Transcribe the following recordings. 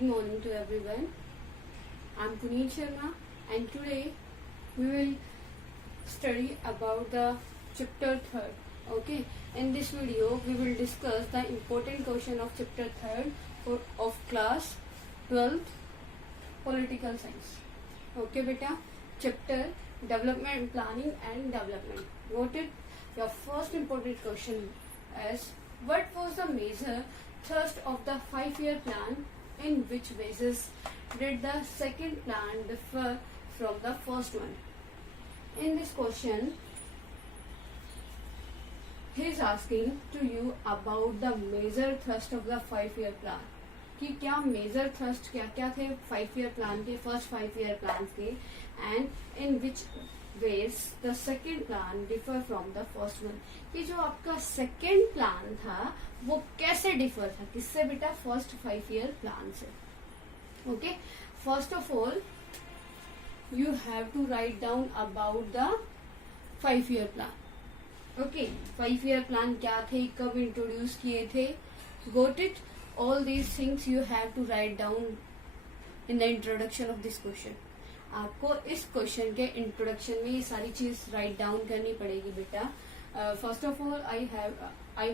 Good morning to everyone. I'm Puneet Sharma and today we will study about the chapter 3rd. Okay, in this video we will discuss the important question of chapter 3rd of class 12th political science. Okay beta, chapter development planning and development. What is your first important question is what was the major thrust of the 5-year plan? In which basis did the second plan differ from the first one? In this question, he is asking to you about the major thrust of the 5-year plan. कि क्या major thrust क्या क्या थे 5-year plan के, first 5-year plan के, and in which ways the second plan differ from the first one. कि जो आपका सेकेंड प्लान था वो कैसे डिफर था, किससे बेटा? फर्स्ट 5-year प्लान से. Okay, first of all you have to write down about the 5-year plan. Okay, 5-year plan क्या थे, कब इंट्रोड्यूस किए थे? Got it. All these things you have to write down in the introduction of this question. आपको इस question के introduction में ये सारी चीज राइट डाउन करनी पड़ेगी बेटा. First of all I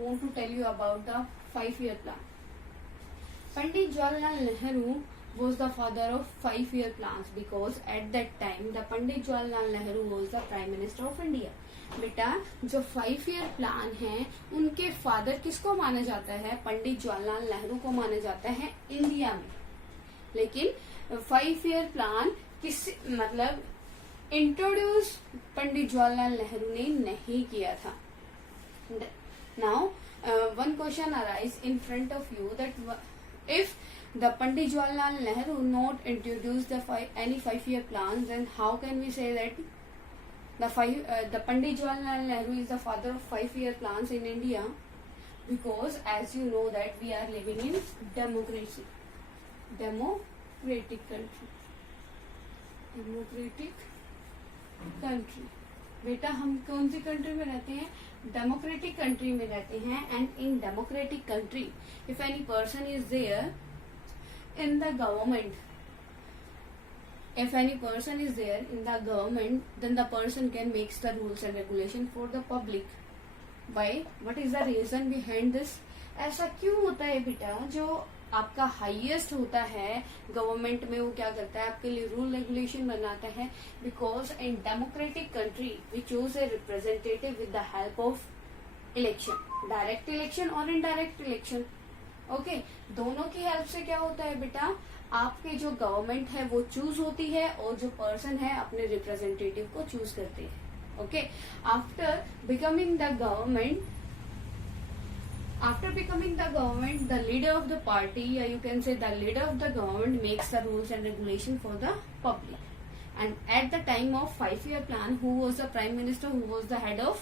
want to tell you about the 5-year plan. Pandit Jawaharlal Nehru was the father of 5-year plans because at that time the Pandit Jawaharlal Nehru was the Prime Minister of India. बेटा, जो 5-year plan है उनके father किसको माना जाता है? पंडित जवाहरलाल नेहरू को माना जाता है इंडिया में. लेकिन 5-year प्लान किस मतलब इंट्रोड्यूस पंडित जवाहरलाल नेहरू ने नहीं किया था. Now one question arise in front of you that if the Pandit Jawaharlal Nehru not introduced any 5-year plans, then how can we say that the Pandit Jawaharlal Nehru is the father of 5-year plans in India? Because as you know that we are living in democratic country. बेटा, हम कौन सी country में रहते हैं? Democratic country में रहते हैं. And in democratic country if any person is there in the government, if any person is there in the government, then the person can make the rules and regulation for the public. Why? What is the reason behind this? ऐसा क्यों होता है बेटा? जो आपका highest होता है government में वो क्या करता है? आपके लिए रूल रेगुलेशन बनाता है. Because in democratic country we choose a representative with the help of election, direct election और इनडायरेक्ट इलेक्शन. ओके, दोनों की हेल्प से क्या होता है बेटा? आपके जो गवर्नमेंट है वो चूज होती है और जो पर्सन है अपने रिप्रेजेंटेटिव को चूज करते हैं. Okay, after becoming the government, the leader of the party या you can say the leader of the government makes the rules and regulation for the public. And at the time of 5-year plan who was the prime minister, who was the head of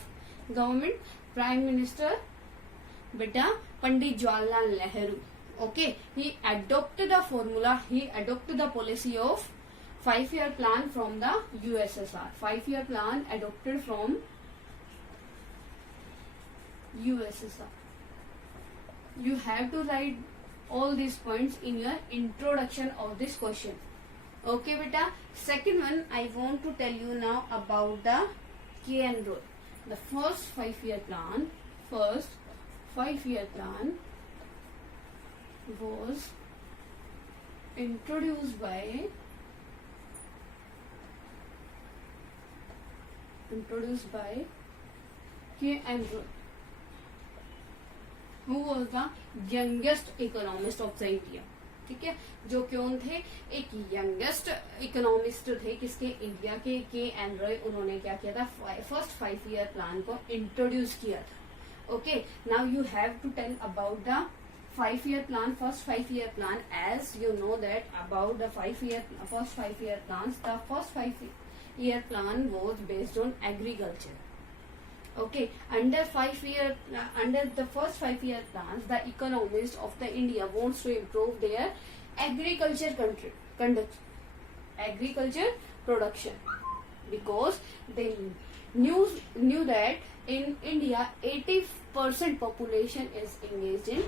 government? Prime minister बेटा Pandit Jawaharlal Nehru. Okay, he adopted the formula, he adopted the policy of 5-year plan from the USSR. 5-year plan adopted from USSR. You have to write all these points in your introduction of this question. Okay beta. Second one, I want to tell you now about the KN rule. The first 5-year plan was introduced by K.N. Rule, who was the youngest economist of the India. ठीक है, जो क्यों थे? एक youngest economist थे किसके? India के. K.N. Roy, उन्होंने क्या किया था? फर्स्ट 5-year प्लान को इंट्रोड्यूस किया था. Okay, now you have to tell about the 5-year plan, first 5-year plan. As you know that about the first 5-year plans, the first 5-year plan was based on agriculture. Okay, under the first 5-year plans, the economists of the India wants to improve their agriculture production, because they knew that in India 80% population is engaged in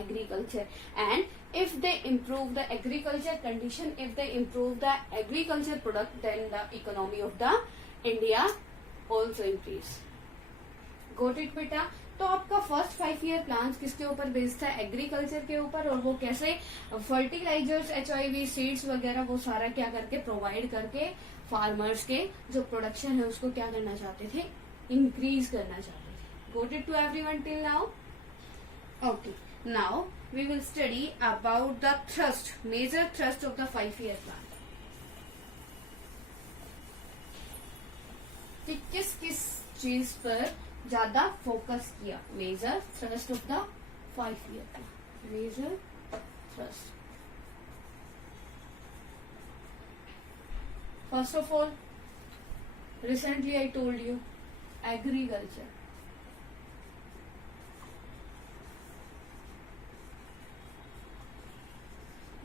agriculture. And if they improve the agriculture condition, if they improve the agriculture product, then the economy of the India also increase. Got it बेटा? तो आपका first 5 year plan किसके ऊपर based है? Agriculture के ऊपर, और वो कैसे फर्टिलाइजर्स, HIV सीड्स वगैरह वो सारा क्या करके प्रोवाइड करके फार्मर्स के जो प्रोडक्शन है उसको क्या करना चाहते थे? इंक्रीज करना चाहते थे. Got it to everyone till now? Okay. Now we will study about the thrust, major thrust of the 5-year plan. कि किस किस चीज पर ज्यादा फोकस किया? Major thrust of the 5-year plan. Major thrust. First of all, recently I told you, agriculture.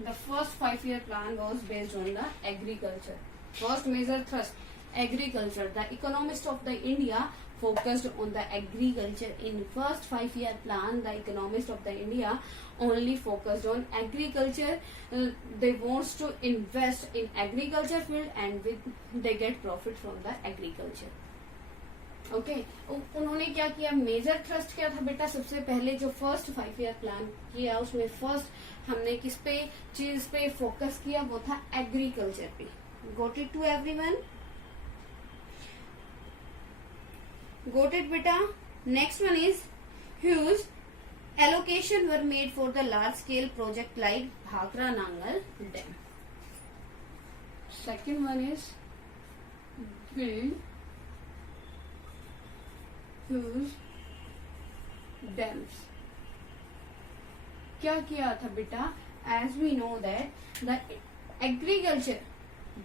The first 5-year plan was based on the agriculture. First major thrust, agriculture. The economist of the India focused on the agriculture. In first 5-year plan, the economist of the India only focused on agriculture. They wants to invest in agriculture field and they get profit from the agriculture. Okay उन्होंने क्या किया? Major thrust क्या था बेटा? सबसे पहले जो first 5-year plan किया उसमें फर्स्ट हमने किस पे चीज पे फोकस किया? वो था एग्रीकल्चर पे. Got it to everyone? Got it बेटा? Next one is huge allocation were made for the large scale project like Bhakra Nangal dam. Second one is build huge dams. क्या किया था बेटा? As we know that the agriculture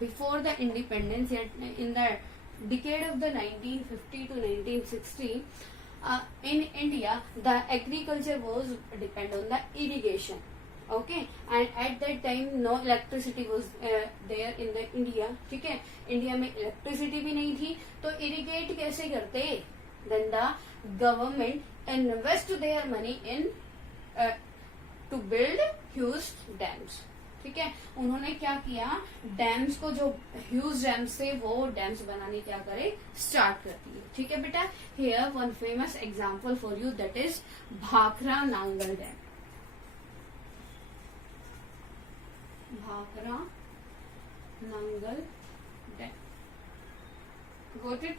before the independence in the decade of the 1950 to 1960 in India, the agriculture was depend on the irrigation. Okay, and at that time no electricity was there in the India. ठीक है, India में electricity भी नहीं थी, तो irrigate कैसे करते? Then the government invest their money in to build huge dams. ठीक है, उन्होंने क्या किया? डैम्स को, जो ह्यूज डैम्स थे वो डैम्स बनाने क्या करे? स्टार्ट कर दिए. ठीक है बेटा? Here one famous example for you, that is Bhakra Nangal dam. Bhakra Nangal dam. Got it?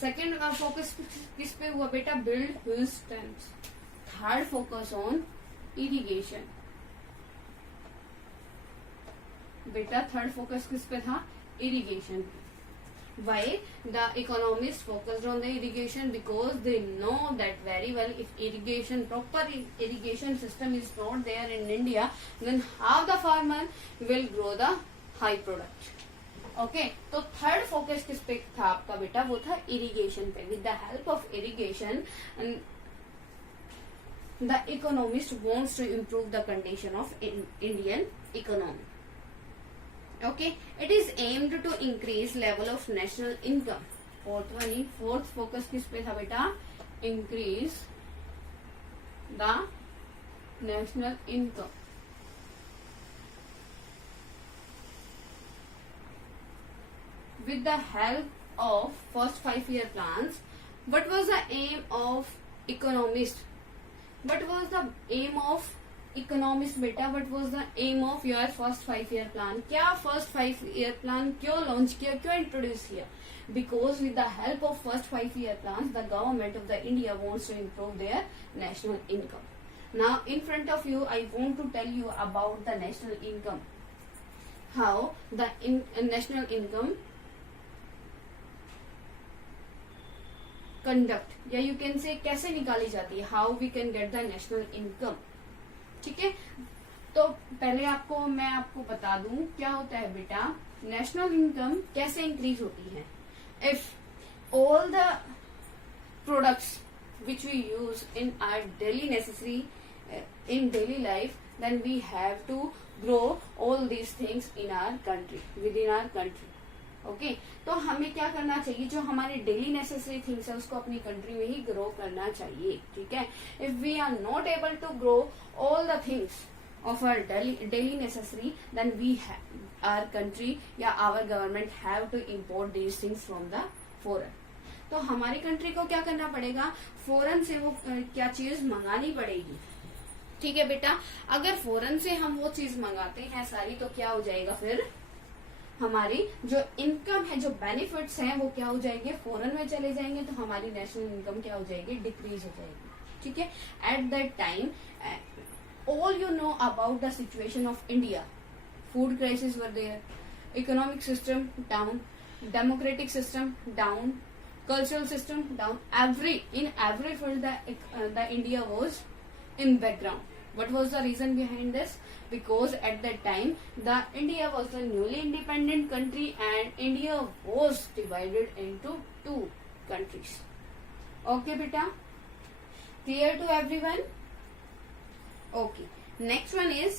Second focus किस पे हुआ बेटा? Build huge dams. Third focus on irrigation. बेटा थर्ड फोकस किस पे था? Irrigation. Why the economists focused on the irrigation? Because they know that very well, if irrigation, proper irrigation system is not there in India, then how the farmer will grow the high product? Okay, तो third focus किस पे था आपका बेटा? वो था irrigation पे. With the help of irrigation the economist wants to improve the condition of Indian economy. Okay, it is aimed to increase level of national income. Fourth focus किस पे था बेटा? Increase the national income. With the help of first 5-year plans, what was the aim of economist? What was the aim of economist बेटा? What was the aim of your first 5-year plan? क्या first 5-year plan क्यों launch किया, क्यों introduce किया? Because with the help of first 5-year plans, the government of the India wants to improve their national income. Now in front of you, I want to tell you about the national income. How the national income conduct, या you can say कैसे निकाली जाती है? How we can get the national income. ठीक है, तो पहले मैं आपको बता दूं क्या होता है बेटा. नेशनल इनकम कैसे इंक्रीज होती है? If all the products which we use in our daily necessary in daily life, then we have to grow all these things in our country, within our country. Okay तो हमें क्या करना चाहिए, जो हमारी डेली नेसेसरी थिंग्स है उसको अपनी कंट्री में ही ग्रो करना चाहिए, ठीक है। If we are not able to grow all the things of our daily necessary, then our country या our government have to import these things from the foreign. तो हमारी कंट्री को क्या करना पड़ेगा, फॉरेन से वो क्या चीज मंगानी पड़ेगी, ठीक है बेटा। अगर फॉरेन से हम वो चीज मंगाते हैं सारी, तो क्या हो जाएगा, फिर हमारी जो इनकम है, जो बेनिफिट्स हैं, वो क्या हो जाएंगे, फॉरेन में चले जाएंगे, तो हमारी नेशनल इनकम क्या हो जाएगी, डिक्रीज हो जाएगी, ठीक है। Eight that time all you know about the situation of India. Food crisis were there, economic system down, democratic system down, cultural system down. In every field the India was in background. What was the reason behind this? Because at that time the India was a newly independent country and India was divided into two countries. Okay beta, clear to everyone? Okay, next one is,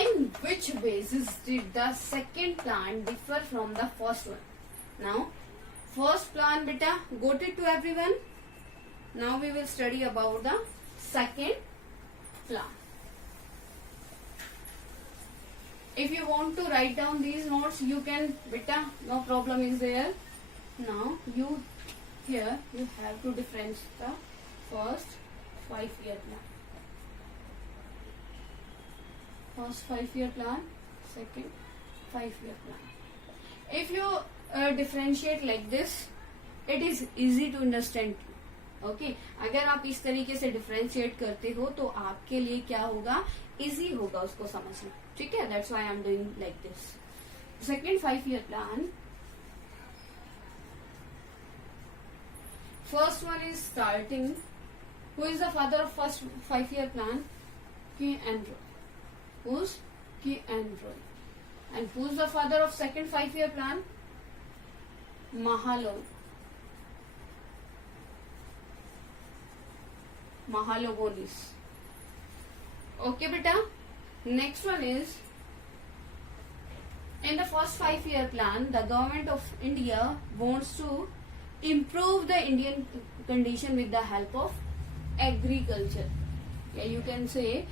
in which basis did the second plan differ from the first one? Now, first plan beta, got it to everyone? Now we will study about the second plan. If you want to write down these notes, you can beta, no problem is there. Now here you have to differentiate the first 5-year plan. First 5-year plan, second 5-year plan. If you differentiate like this, it is easy to understand. Okay, अगर आप इस तरीके से differentiate करते हो तो आपके लिए क्या होगा, easy होगा उसको समझना, ठीक है। That's why I am doing like this. Second 5-year plan. First one is starting. Who is the father of first 5-year plan? K.N. Roy. Who's K.N. Roy? And who's the father of second 5-year plan? Mahalanobis. Okay, beta. Next one is, in the first 5-year plan, the government of India wants to improve the Indian condition with the help of agriculture. Yeah, you can say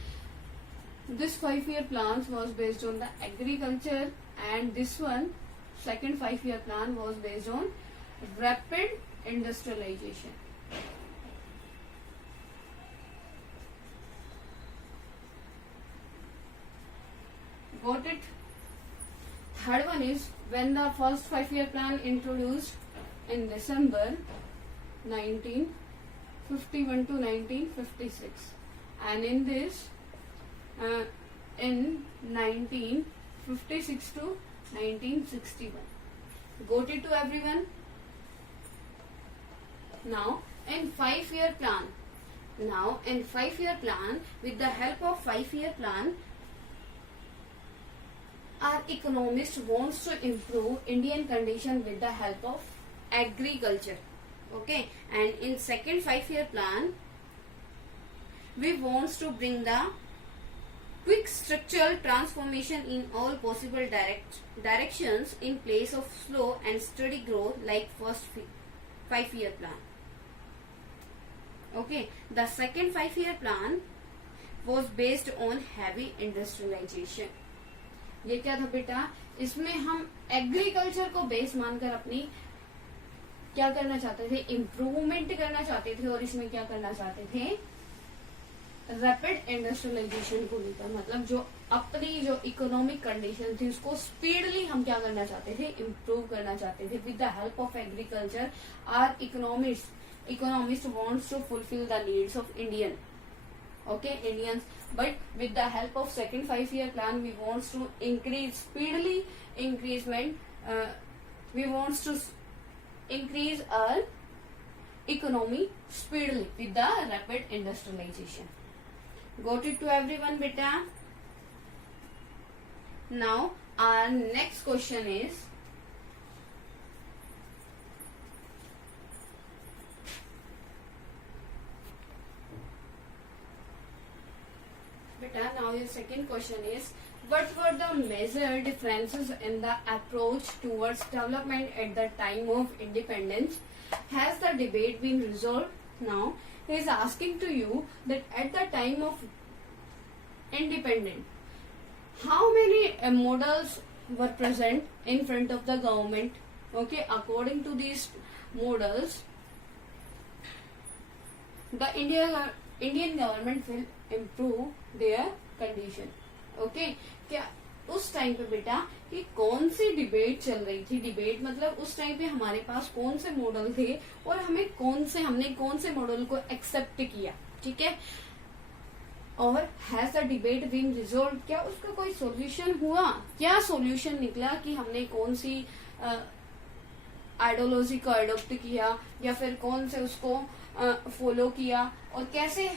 this 5-year plan was based on the agriculture, and this one, second 5-year plan, was based on rapid industrialization. Got it? Third one is, when the first 5-year plan introduced in December 1951 to 1956, and in this in 1956 to 1961. Got it to everyone? Now in 5-year plan, with the help of 5-year plan, our economist wants to improve Indian condition with the help of agriculture. Okay, and in second 5-year plan, we wants to bring the quick structural transformation in all possible directions in place of slow and steady growth like first 5-year plan. Okay, the second 5-year plan was based on heavy industrialization. ये क्या था बेटा, इसमें हम agriculture को base मानकर अपनी क्या करना चाहते थे, इम्प्रूवमेंट करना चाहते थे, और इसमें क्या करना चाहते थे, रैपिड इंडस्ट्रियलाइजेशन को लेकर, मतलब जो अपनी जो इकोनॉमिक कंडीशन थी उसको स्पीडली हम क्या करना चाहते थे, इम्प्रूव करना चाहते थे। With the help of agriculture, our economist wants to fulfil the needs of Indians, but with the help of second 5-year plan, we wants to we wants to increase our economy speedily with the rapid industrialization. Got it to everyone, beta? Now our next question is, beta, now your second question is, What were the major differences in the approach towards development at the time of independence? Has the debate been resolved? Now, he is asking to you that at the time of independence, how many models were present in front of the government? Okay, according to these models, the Indian government will improve their condition. Okay, क्या उस time पे बेटा कि कौन सी debate चल रही थी? Debate मतलब उस टाइम पे हमारे पास कौन से मॉडल थे और हमने कौन से मॉडल को एक्सेप्ट किया, ठीक है? और has the debate been resolve, क्या उसका कोई सॉल्यूशन हुआ? क्या सॉल्यूशन निकला कि हमने कौन सी आइडियोलॉजी को अडॉप्ट किया या फिर कौन से उसको फॉलो किया और कैसे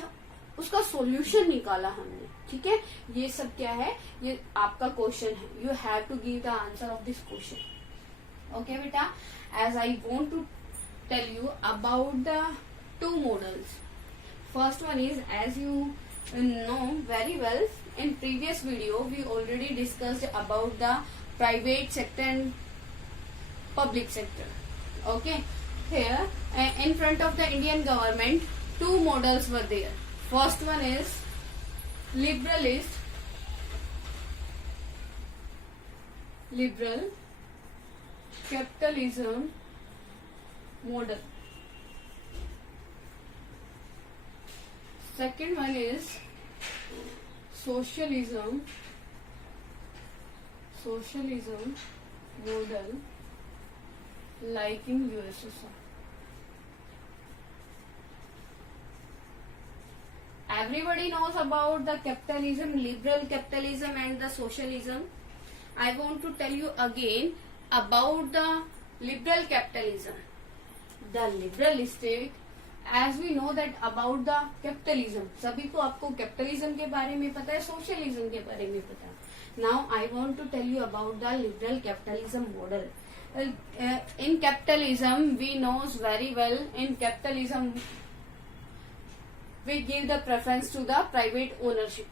उसका सॉल्यूशन निकाला हमने, ठीक है? ये सब क्या है? ये आपका क्वेश्चन है. You have to give the answer of this question. Okay बेटा, as I want to tell you about the two models. First one is, as you know very well, in previous video we already discussed about the private sector and public sector. Okay, here in front of the Indian government, two models were there. First one is liberal capitalism model. Second one is socialism model like in USSR. Everybody knows about the capitalism, liberal capitalism and the socialism. I want to tell you again about the liberal capitalism. The liberalistic, as we know that about the capitalism, सभी को आपको capitalism के बारे में पता है, socialism के बारे में पता है. Now I want to tell you about the liberal capitalism model. In capitalism, we knows very well, in capitalism we give the preference to the private ownership.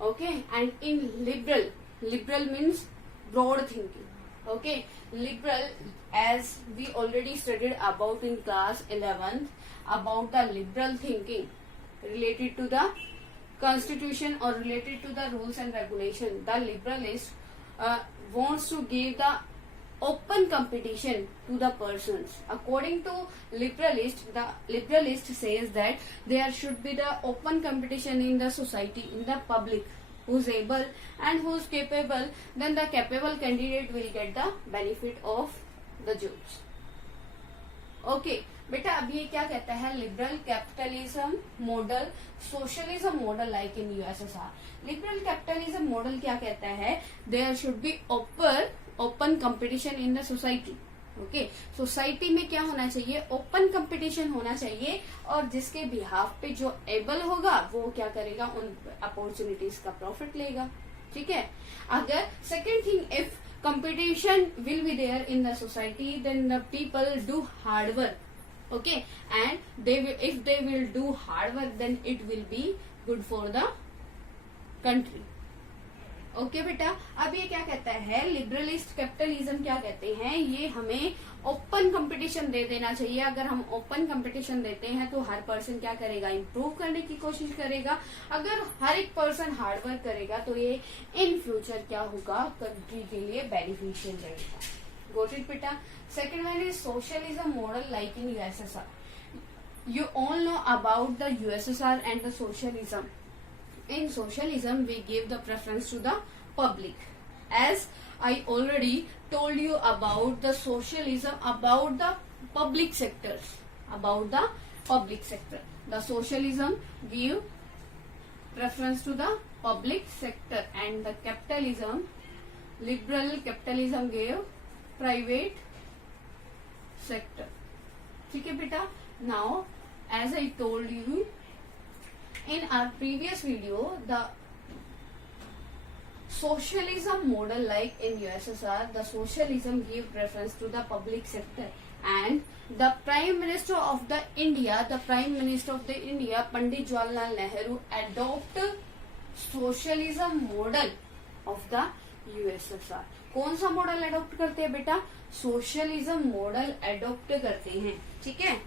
Okay, and in liberal means broad thinking. Okay, liberal, as we already studied about in class 11th, about the liberal thinking related to the constitution or related to the rules and regulation. The liberalist wants to give the open competition to the persons. According to liberalist, the liberalist says that there should be the open competition in the society, in the public. Who's able and who's capable, then the capable candidate will get the benefit of the jobs. Okay, बेटा अब ये क्या कहता है? Liberal capitalism model, socialism model like in USSR. Liberal capitalism model क्या कहता है? There should be open competition in the society. Okay, society में क्या होना चाहिए? ओपन कंपटीशन होना चाहिए और जिसके बिहाफ पे जो एबल होगा वो क्या करेगा? उन अपॉर्चुनिटीज का प्रॉफिट लेगा, ठीक है? अगर second thing, if competition will be there in the society, then the people do hard work. Okay, and if they will do hard work, then it will be good for the country. Okay बेटा, अब ये क्या कहता है? Liberalist capitalism क्या कहते हैं? ये हमें ओपन कंपटीशन दे देना चाहिए. अगर हम ओपन कंपटीशन देते हैं तो हर पर्सन क्या करेगा? इम्प्रूव करने की कोशिश करेगा. अगर हर एक पर्सन हार्ड वर्क करेगा तो ये इन फ्यूचर क्या होगा? कंट्री के लिए बेनिफिशियल रहेगा. गोट इट बेटा. Second one is socialism model like in USSR. You all know about the USSR and the socialism. In socialism, we give the preference to the public. As I already told you about the socialism, about the public sectors, the socialism give preference to the public sector, and the capitalism, liberal capitalism gave private sector. ठीक है बेटा. Now, as I told you in our previous video, the socialism model like in USSR, the socialism gave preference to the public sector, and the Prime Minister of the India, Pandit Jawaharlal Nehru, adopt socialism model of the USSR. कौन सा model adopt करते हैं बेटा? Socialism model adopt करते हैं, ठीक है।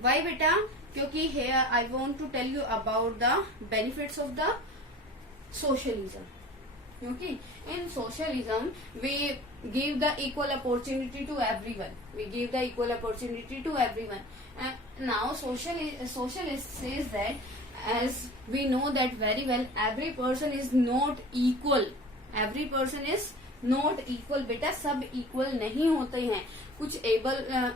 Y बेटा? क्योंकि here I want to tell you about the benefits of the socialism. क्योंकि in socialism we give the equal opportunity to everyone. We give the equal opportunity to everyone. And now socialist says that as we know that very well, every person is not equal. Every person is not equal. बेटा सब equal नहीं होते हैं। कुछ able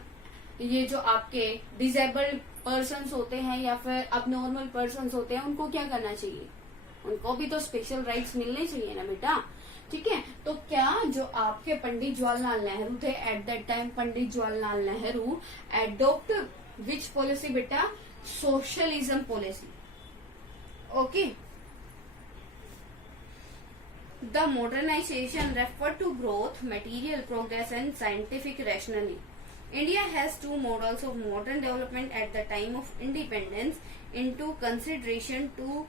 ये जो आपके disabled persons होते हैं या फिर अब नॉर्मल पर्सन्स होते हैं, उनको क्या करना चाहिए? उनको भी तो स्पेशल राइट्स मिलने चाहिए ना बेटा, ठीक है। तो क्या जो आपके पंडित जवाहरलाल नेहरू थे at that time, Pandit Jawaharlal Nehru adopt which policy बेटा? Socialism policy, okay. The modernisation refer to growth, material progress and scientific rationally. India has two models of modern development at the time of independence into consideration to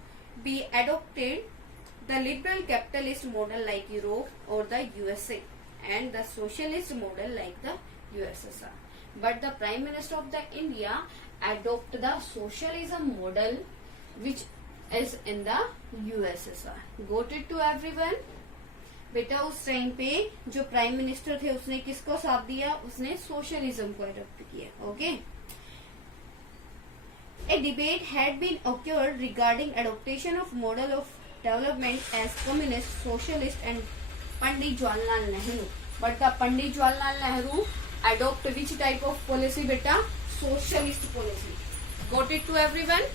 be adopted: the liberal capitalist model like Europe or the USA, and the socialist model like the USSR. But the Prime Minister of the India adopt the socialism model which is in the USSR. Got it to everyone? बेटा उस time पे जो prime minister थे उसने किसको साथ दिया? उसने सोशलिज्म को अडॉप्ट किया, okay. A debate had been occurred regarding adaptation of model of development as communist, socialist and Pandit Jawaharlal Nehru. But the Pandit Jawaharlal Nehru adopt which type of policy बेटा? Socialist policy. Got it to everyone?